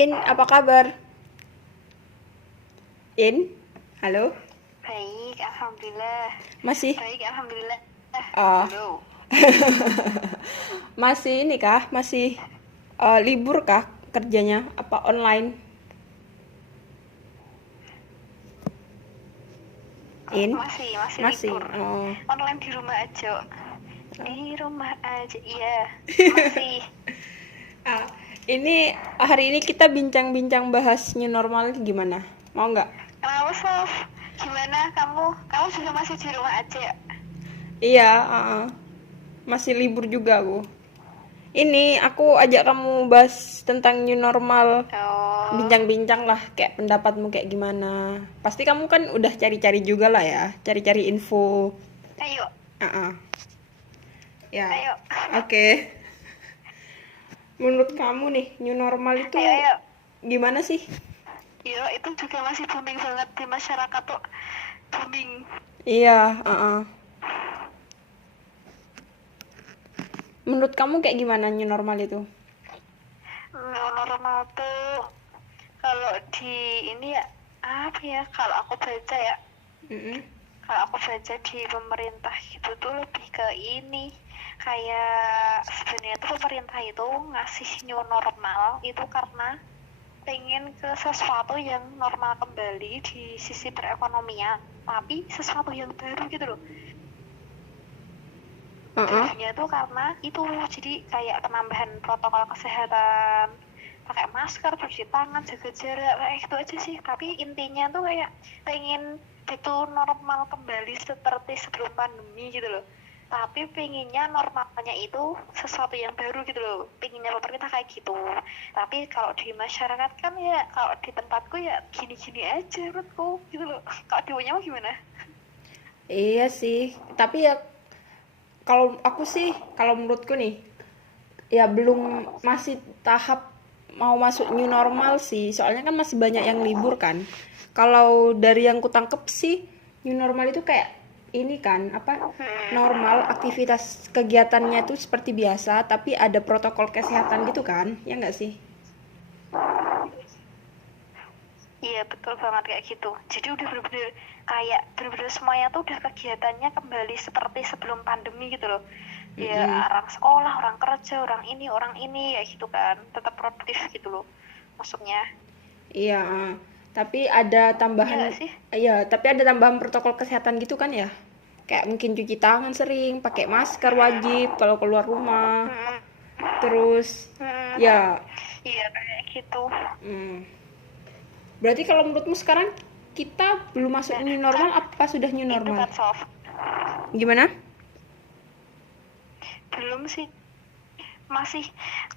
Apa kabar? In, halo? Baik, alhamdulillah. Masih? Baik, alhamdulillah. Ah, Halo. masih ini kah? Masih libur kah kerjanya? Apa online? In? Masih Masih. libur. Oh. Online di rumah aja. Di rumah aja, iya. Masih. Ah, ini hari ini kita bincang-bincang bahas new normal gimana? Mau nggak? Kenapa, Sof? Gimana kamu? Kamu juga masih di rumah aja? Iya, masih libur juga aku. Ini aku ajak kamu bahas tentang new normal. Oh, Bincang-bincang lah kayak pendapatmu kayak gimana. Pasti kamu kan udah cari-cari juga lah ya, cari-cari info. ayo, Ah, ya. ayo. Oke. Menurut kamu nih, new normal itu Ayo, ayo. gimana sih? Yo, itu juga masih booming banget di masyarakat tuh. Booming. Iya, Menurut kamu kayak gimana new normal itu? Normal tuh kalau di ini ya, apa ya, kalau aku baca ya, Mm-mm. kalau aku baca di pemerintah gitu tuh lebih ke ini, kayak sebenarnya tuh pemerintah itu ngasih new normal itu karena pengen ke sesuatu yang normal kembali di sisi perekonomian, tapi sesuatu yang baru gitu loh. Uh-uh. Barunya tuh karena itu, jadi kayak penambahan protokol kesehatan, pakai masker, cuci tangan, jaga jarak, kayak gitu aja sih. Tapi intinya tuh kayak pengen itu normal kembali seperti sebelum pandemi gitu loh. Tapi pengennya normalnya itu sesuatu yang baru gitu loh. Pengennya pemerintah kayak gitu. Tapi kalau di masyarakat kan ya, kalau di tempatku ya gini-gini aja menurutku gitu loh. Kalau di punya gimana? Iya sih, tapi ya kalau aku sih, kalau menurutku nih, ya belum, masih tahap mau masuk new normal sih. Soalnya kan masih banyak yang libur kan. Kalau dari yang kutangkep sih, new normal itu kayak ini kan, apa? Normal aktivitas kegiatannya itu seperti biasa, tapi ada protokol kesehatan gitu kan? Ya nggak sih? Iya betul banget kayak gitu. Jadi udah bener-bener kayak bener-bener semuanya tuh udah kegiatannya kembali seperti sebelum pandemi gitu loh. Ya Mm-mm. orang sekolah, orang kerja, orang ini ya gitu kan. Tetap produktif gitu loh. Maksudnya. Iya, tapi ada Iya tambahan, gak sih? iya, tapi ada tambahan protokol kesehatan gitu kan ya? Kayak mungkin cuci tangan sering, pakai masker wajib kalau keluar rumah. Hmm, Terus, hmm, ya, iya kayak gitu. hmm, berarti kalau menurutmu sekarang kita belum masuk Nah new kan normal apa sudah new itu normal? kan soft. Gimana? Belum sih, masih,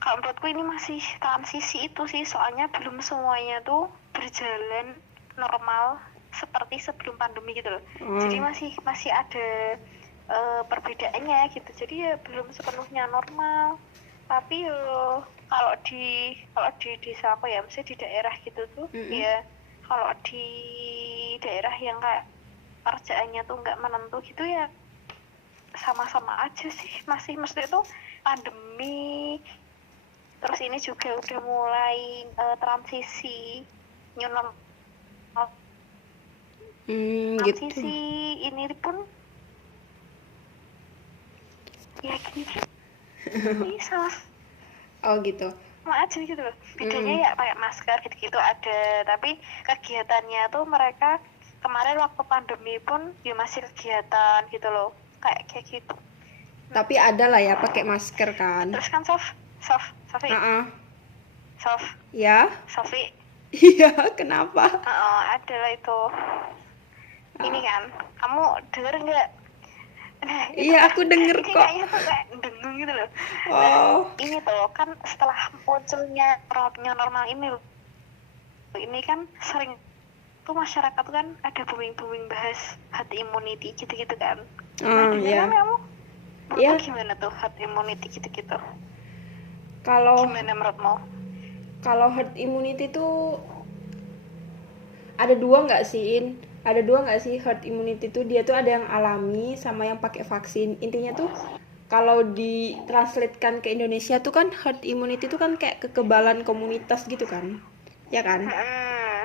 kalau menurutku ini masih transisi itu sih, soalnya belum semuanya tuh berjalan normal seperti sebelum pandemi gitu loh. Jadi Hmm, masih masih ada perbedaannya gitu, jadi ya belum sepenuhnya normal. Tapi kalau di desa aku ya, mesti di daerah gitu tuh mm-mm. ya, kalau di daerah yang kayak kerjaannya tuh nggak menentu gitu ya, sama-sama aja sih, masih mesti itu pandemi. Terus ini juga udah mulai transisi new normal, Gitu. transisi ini pun ya gini, ini sama Oh gitu. sama aja gitu loh. Bedanya Mm. ya pakai masker gitu-gitu ada, tapi kegiatannya tuh mereka kemarin waktu pandemi pun ya masih kegiatan gitu loh, kayak kayak gitu. Tapi ada lah ya pakai masker kan? Terus kan Sofi, Ah, Sof, ya? Sofi, Iya, kenapa? adalah itu. Ini kan, kamu denger nggak? Nah, itu Iya, kan, aku denger ini kok. kayaknya tuh kayak dengung gitu loh. Nah, Oh, ini tuh kan setelah munculnya new normal ini loh, ini kan sering tuh masyarakat tuh kan ada booming-booming bahas herd immunity gitu-gitu kan. Pernah denger kan ya. kamu? Menurutmu Ya, gimana tuh herd immunity gitu-gitu? kalau Gimana menurutmu? kalau herd immunity itu ada dua nggak sih, In? Ada dua nggak sih herd immunity itu? Dia tuh ada yang alami sama yang pakai vaksin. Intinya tuh kalau ditranslatekan ke Indonesia tuh kan herd immunity tuh kan kayak kekebalan komunitas gitu kan, ya kan?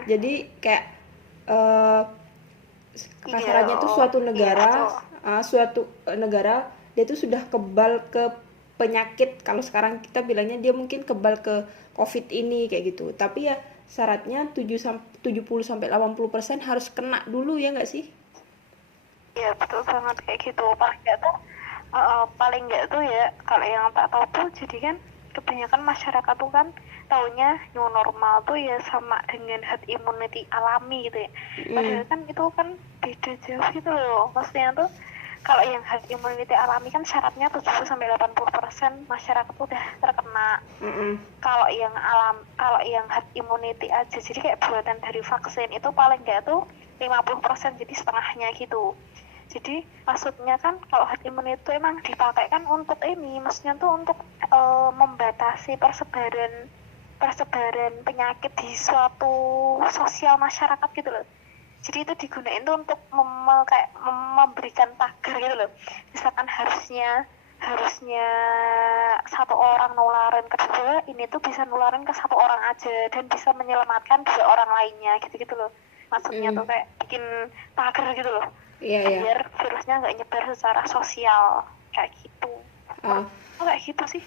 Jadi kayak eh, Iya, kasarannya tuh suatu iya negara, betul. negara dia tuh sudah kebal ke penyakit. Kalau sekarang kita bilangnya dia mungkin kebal ke COVID ini kayak gitu. Tapi ya syaratnya 70 sampai 80% harus kena dulu ya nggak sih? Iya betul banget kayak gitu. Paling nggak tuh ya kalau yang tak tahu tuh jadi kan kebanyakan masyarakat tuh kan taunya new normal tuh ya sama dengan herd immunity alami gitu ya. Mm, Padahal kan itu kan beda jauh gitu loh. Maksudnya tuh kalau yang herd immunity alami kan syaratnya 70 sampai 80% masyarakat tuh udah terkena. mm, Kalau yang herd immunity aja jadi kayak buatan dari vaksin itu paling nggak tuh 50%, jadi setengahnya gitu. Jadi maksudnya kan kalau herd immunity itu emang dipakai kan untuk ini, maksudnya tuh untuk membatasi persebaran penyakit di suatu sosial masyarakat gitu loh. Jadi itu digunain tuh untuk kayak memberikan pagar gitu loh. Misalkan harusnya satu orang nularin ke dua, ini tuh bisa nularin ke satu orang aja dan bisa menyelamatkan dua orang lainnya gitu-gitu loh. Maksudnya tuh mm. kayak bikin pagar gitu loh, Iya ya. biar virusnya nggak nyebar secara sosial kayak gitu. Ah, Kayak gitu sih.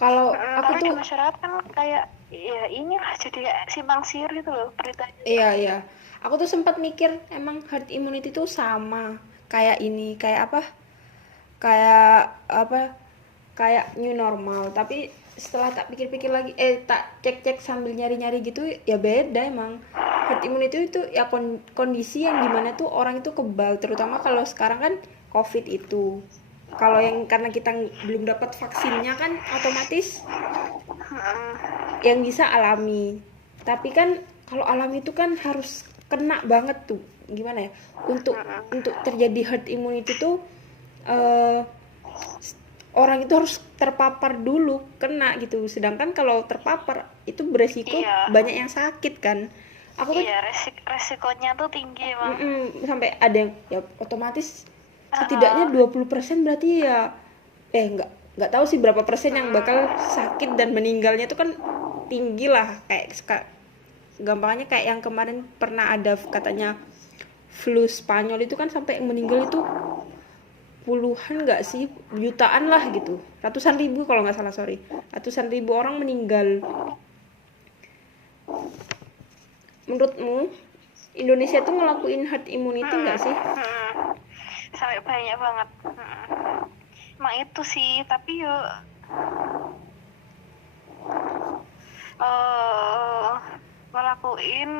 kalau aku Tapi di tuh masyarakat kan kayak ya inilah jadi kayak simpang siur gitu loh beritanya. iya iya. Aku tuh sempat mikir emang herd immunity tuh sama kayak ini, kayak apa kayak new normal, tapi setelah tak pikir-pikir lagi, tak cek-cek sambil nyari-nyari gitu, ya beda emang. Herd immunity itu ya kondisi yang dimana tuh orang itu kebal, terutama kalau sekarang kan COVID itu. Kalau yang karena kita belum dapat vaksinnya kan otomatis yang bisa alami. Tapi kan kalau alami itu kan harus kena banget tuh. Gimana ya? Untuk terjadi herd immunity tuh eh, orang itu harus terpapar dulu kena gitu. Sedangkan kalau terpapar itu beresiko Iya, banyak yang sakit kan. Aku tuh iya resikonya tuh tinggi emang. sampai ada yang ya otomatis setidaknya Uh, 20% berarti ya nggak tahu sih berapa persen yang bakal sakit dan meninggalnya itu kan tinggi lah, kayak gampangnya kayak yang kemarin pernah ada katanya flu Spanyol itu kan sampai yang meninggal itu puluhan nggak sih, jutaan lah gitu, ratusan ribu kalau nggak salah, sorry, ratusan ribu orang meninggal. Menurutmu Indonesia tuh ngelakuin herd immunity nggak sih? Sampai banyak banget. Emang itu sih, tapi yuk ngelakuin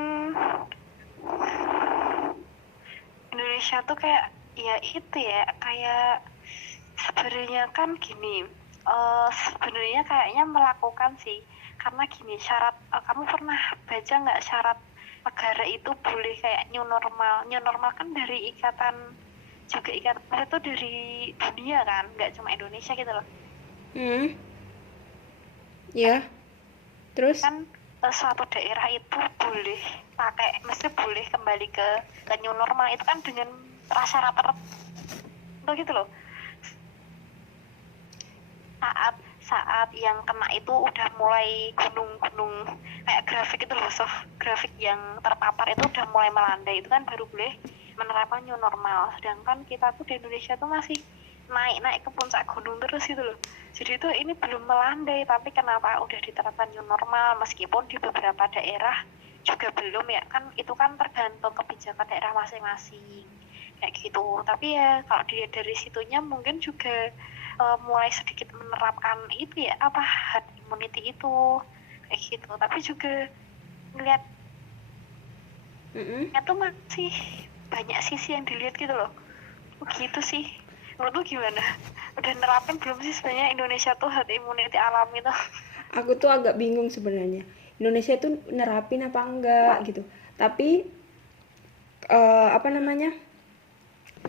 Indonesia tuh kayak ya itu ya kayak sebenarnya kan gini, sebenarnya kayaknya melakukan sih karena gini syarat, kamu pernah baca nggak syarat negara itu boleh kayak new normal kan dari ikatan, juga ikatan itu dari dunia kan, nggak cuma Indonesia gitu loh. Hmm, ya, terus? Kan suatu daerah itu boleh pakai, mesti boleh kembali ke new normal itu kan dengan prasyarat tertentu gitu loh. Saat yang kena itu udah mulai gunung-gunung kayak grafik itu loh, soft grafik yang terpapar itu udah mulai melandai, itu kan baru boleh menerapkan new normal. Sedangkan kita tuh di Indonesia tuh masih naik ke puncak gunung terus gitu loh. Jadi itu ini belum melandai, tapi kenapa udah diterapkan new normal meskipun di beberapa daerah juga belum ya, kan itu kan tergantung kebijakan daerah masing-masing kayak gitu. Tapi ya kalau dilihat dari situnya mungkin juga mulai sedikit menerapkan itu ya apa herd immunity itu kayak gitu. Tapi juga ngeliat itu masih banyak sisi yang dilihat gitu loh. Begitu sih. Menurut lu gimana? Udah nerapin belum sih sebenarnya Indonesia tuh herd immunity alami tuh? Aku tuh agak bingung sebenarnya. Indonesia tuh nerapin apa enggak gitu. Tapi apa namanya?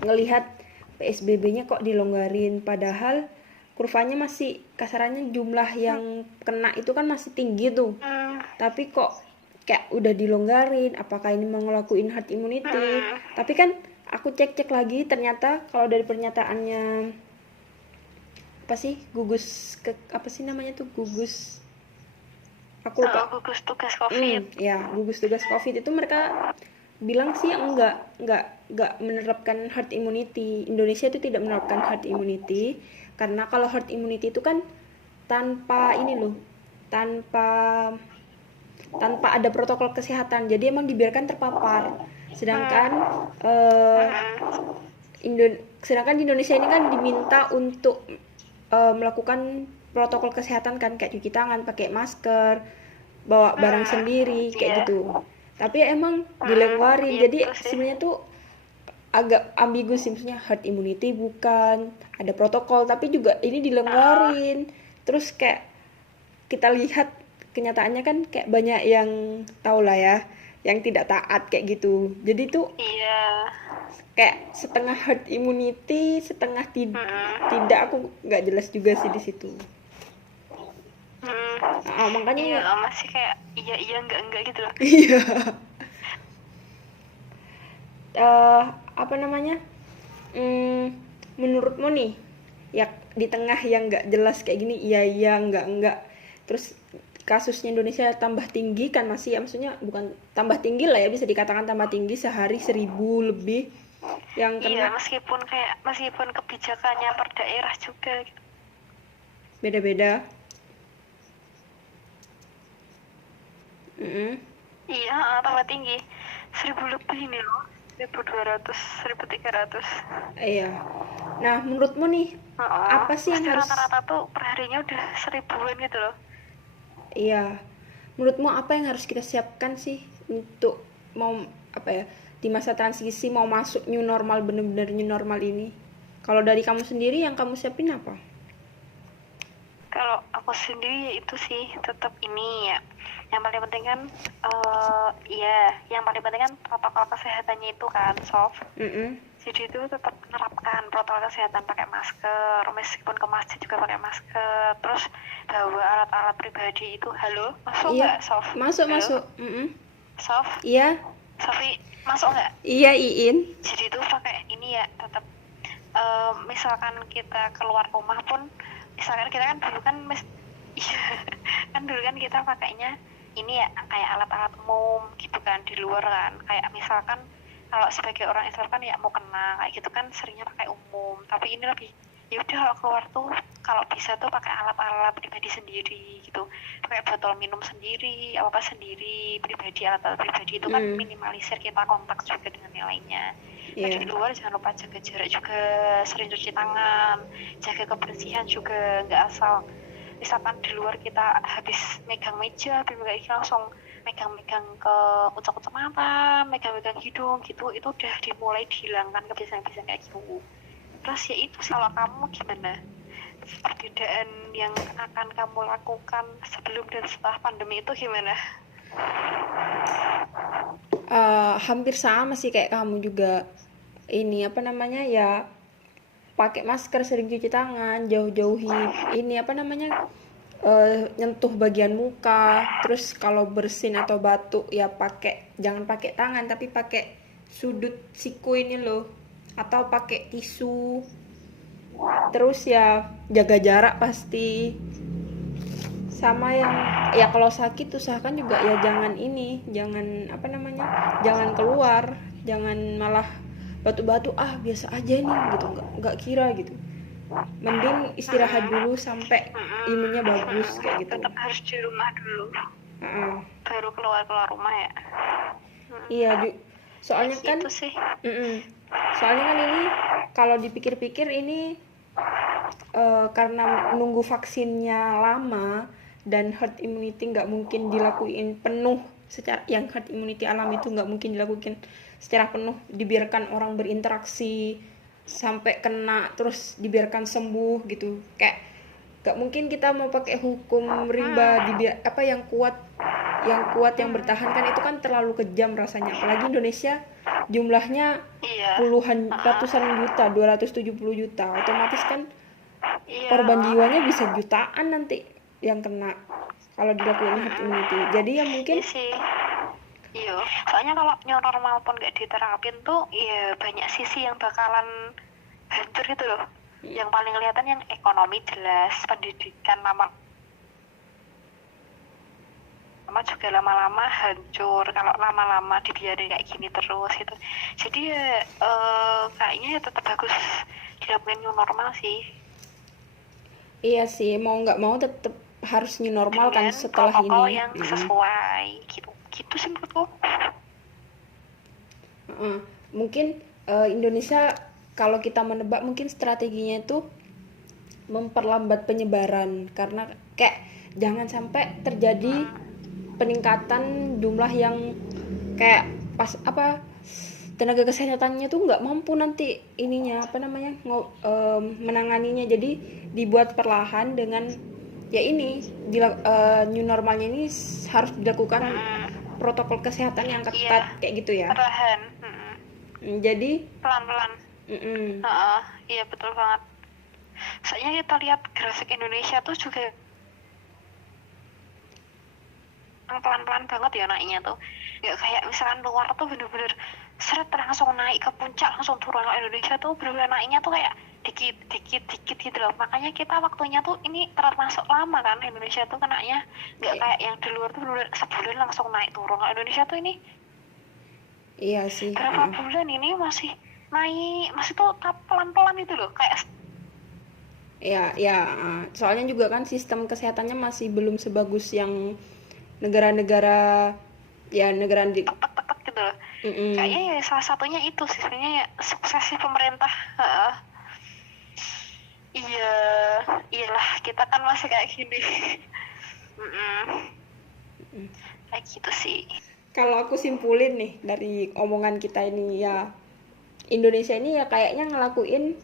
Ngelihat PSBB-nya kok dilonggarin, padahal kurvanya masih kasarannya jumlah yang kena itu kan masih tinggi tuh. Tapi kok kayak udah dilonggarin, apakah ini mau ngelakuin herd immunity? Tapi kan aku cek-cek lagi, ternyata kalau dari pernyataannya apa sih gugus apa sih namanya tuh, gugus, aku lupa. Gugus tugas COVID. Ya gugus tugas COVID itu mereka bilang sih nggak menerapkan herd immunity. Indonesia itu tidak menerapkan herd immunity karena kalau herd immunity itu kan tanpa ini loh, tanpa tanpa ada protokol kesehatan, jadi emang dibiarkan terpapar. Sedangkan sedangkan di Indonesia ini kan diminta untuk melakukan protokol kesehatan kan, kayak cuci tangan, pakai masker, bawa barang sendiri kayak gitu. Tapi emang dilewarin, jadi sebenarnya tuh agak ambigu sih, maksudnya herd immunity bukan, ada protokol tapi juga ini dilewarin. Terus kayak kita lihat kenyataannya kan kayak banyak yang tahu lah ya, yang tidak taat kayak gitu. Jadi tuh Iya. kayak setengah herd immunity, setengah tidak, aku nggak jelas juga sih di situ. Makanya Iya, masih kayak iya enggak gitu loh. iya. Apa namanya? Menurutmu nih, ya di tengah yang nggak jelas kayak gini, iya enggak, terus kasusnya Indonesia tambah tinggi kan, masih ya, maksudnya bukan tambah tinggi lah ya, bisa dikatakan tambah tinggi, sehari 1.000 lebih yang Iya, kena. meskipun kebijakannya per daerah juga gitu. Beda-beda. Iya, tambah tinggi. 1.000 lebih ini loh. 1.200, 1.300. Iya. Nah, menurutmu nih, apa sih yang Pasti harus, rata-rata tuh perharinya udah 1.000-an gitu loh. iya, menurutmu apa yang harus kita siapkan sih untuk mau apa ya, di masa transisi mau masuk new normal, bener-bener new normal ini? Kalau dari kamu sendiri yang kamu siapin apa? Kalau aku sendiri ya itu sih tetap ini ya. Yang paling penting kan yang paling penting kan protokol kesehatannya itu kan soft. Jadi itu tetap menerapkan protokol kesehatan, pakai masker, meskipun ke masjid juga pakai masker. Terus bawa alat-alat pribadi itu, halo, masuk nggak soft? Masuk. Soft? Iya. Sofi, masuk nggak? Iya, Iin. Jadi itu pakai ini ya, tetap misalkan kita keluar rumah pun, misalkan kita kan dulu kan kan dulu kan kita pakainya ini ya kayak alat-alat umum gitu kan di luar kan, kayak misalkan kalau sebagai orang Islam kan ya mau kena kayak gitu kan seringnya pakai umum, tapi ini lebih ya udah kalau keluar tuh kalau bisa tuh pakai alat-alat pribadi sendiri gitu, pakai botol minum sendiri, apa sendiri pribadi, alat-alat pribadi itu kan minimalisir kita kontak juga dengan yang lainnya. Di luar jangan lupa jaga jarak juga, sering cuci tangan, jaga kebersihan juga, nggak asal misalkan di luar kita habis megang meja, kayak langsung megang-megang ke ucap-ucap mata, megang-megang hidung gitu, itu udah dimulai dihilangkan kebiasaan-kebiasaan kayak gitu. Terus ya itu sih, kalau kamu gimana? Perbedaan yang akan kamu lakukan sebelum dan setelah pandemi itu gimana? Hampir sama sih kayak kamu juga. Ini apa namanya ya, pakai masker, sering cuci tangan, jauhi ini apa namanya, nyentuh bagian muka. Terus kalau bersin atau batuk ya jangan pakai tangan tapi pakai sudut siku ini loh, atau pakai tisu. Terus ya jaga jarak pasti. Sama yang ya kalau sakit usahakan juga ya jangan apa namanya, jangan keluar, jangan malah batuk-batuk, biasa aja nih gitu, nggak kira gitu. Mending istirahat dulu sampai imunnya bagus kayak gitu. Tetap harus di rumah dulu. Baru keluar rumah ya. Iya, soalnya kan itu sih. Soalnya kan ini kalau dipikir-pikir ini karena nunggu vaksinnya lama dan herd immunity nggak mungkin dilakuin penuh secara, yang herd immunity alam itu nggak mungkin dilakukan secara penuh, dibiarkan orang berinteraksi sampai kena terus dibiarkan sembuh gitu. Kayak nggak mungkin kita mau pakai hukum rimba apa yang kuat yang bertahan kan, itu kan terlalu kejam rasanya. Apalagi Indonesia jumlahnya puluhan ratusan juta, 270 juta, otomatis kan korban jiwanya bisa jutaan nanti yang kena kalau dilakuin herd immunity. Jadi ya mungkin iya, soalnya kalau new normal pun gak diterapin tuh ya banyak sisi yang bakalan hancur gitu loh. Yang paling kelihatan yang ekonomi jelas, pendidikan lama juga lama-lama hancur kalau lama-lama dibiarin kayak gini terus gitu. Jadi ya kayaknya ya tetap bagus dilakukan new normal sih, Iya sih, mau nggak mau tetap harus new normal kan dengan setelah protokol ini. yang sesuai gitu. Gitu sih menurutku. Mungkin Indonesia kalau kita menebak mungkin strateginya itu memperlambat penyebaran karena kayak jangan sampai terjadi peningkatan jumlah yang kayak pas apa tenaga kesehatannya tuh nggak mampu nanti ininya apa namanya menanganinya, jadi dibuat perlahan dengan ya ini new normalnya ini harus dilakukan protokol kesehatan yang Iya, ketat kayak gitu ya. perlahan. Jadi Pelan-pelan. mm-mm. Iya betul banget. Soalnya kita lihat grafik Indonesia tuh juga pelan-pelan banget ya naiknya tuh, nggak kayak misalkan luar tuh bener-bener seret langsung naik ke puncak langsung turun. Kalau Indonesia tuh bener-bener naiknya tuh kayak dikit dikit dikit gitu loh. Makanya kita waktunya tuh ini termasuk lama kan Indonesia tuh kenanya, nggak kayak yang di luar tuh bener-bener sebulan langsung naik turun. Kalau Indonesia tuh ini Iya sih. berapa bulan ini masih naik, masih tuh pelan-pelan itu loh kayak Ya, ya, soalnya juga kan sistem kesehatannya masih belum sebagus yang negara-negara ya negara di tek-tek gitu loh. mm-mm. Kayaknya ya salah satunya itu sih sebenarnya ya, sukses sih pemerintah. Iya, iyalah kita kan masih kayak gini. Kayak gitu sih. Kalau aku simpulin nih dari omongan kita ini ya Indonesia ini ya kayaknya ngelakuin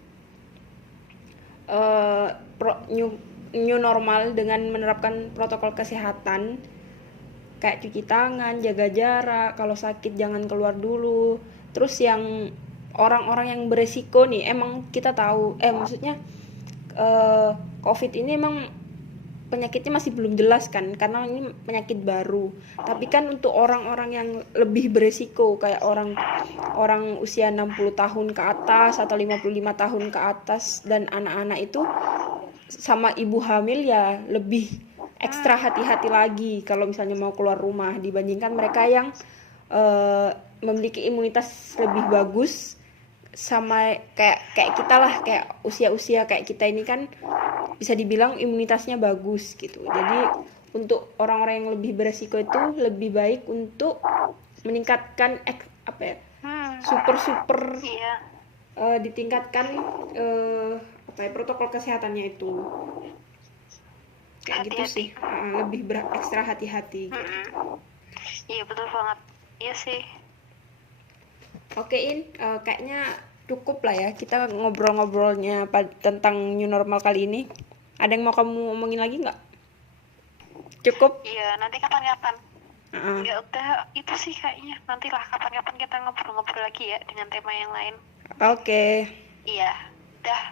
new normal dengan menerapkan protokol kesehatan kayak cuci tangan, jaga jarak, kalau sakit jangan keluar dulu. Terus yang orang-orang yang beresiko nih, emang kita tahu, maksudnya COVID ini emang penyakitnya masih belum jelas kan, karena ini penyakit baru. Tapi kan untuk orang-orang yang lebih beresiko, kayak orang usia 60 tahun ke atas atau 55 tahun ke atas dan anak-anak itu sama ibu hamil ya lebih ekstra hati-hati lagi kalau misalnya mau keluar rumah dibandingkan mereka yang memiliki imunitas lebih bagus sama kayak kita lah, kayak usia-usia kayak kita ini kan bisa dibilang imunitasnya bagus gitu. Jadi untuk orang-orang yang lebih beresiko itu lebih baik untuk meningkatkan apa ya super Iya. ditingkatkan apa ya protokol kesehatannya itu kayak gitu sih. Lebih ekstra hati-hati gitu. Iya betul banget. Iya sih. Oke In, kayaknya cukup lah ya kita ngobrol-ngobrolnya tentang new normal kali ini. Ada yang mau kamu omongin lagi nggak? Cukup? Iya, nanti kapan-kapan. Ya udah, itu sih kayaknya. Nantilah kapan-kapan kita ngobrol-ngobrol lagi ya dengan tema yang lain. Oke. Iya, udah.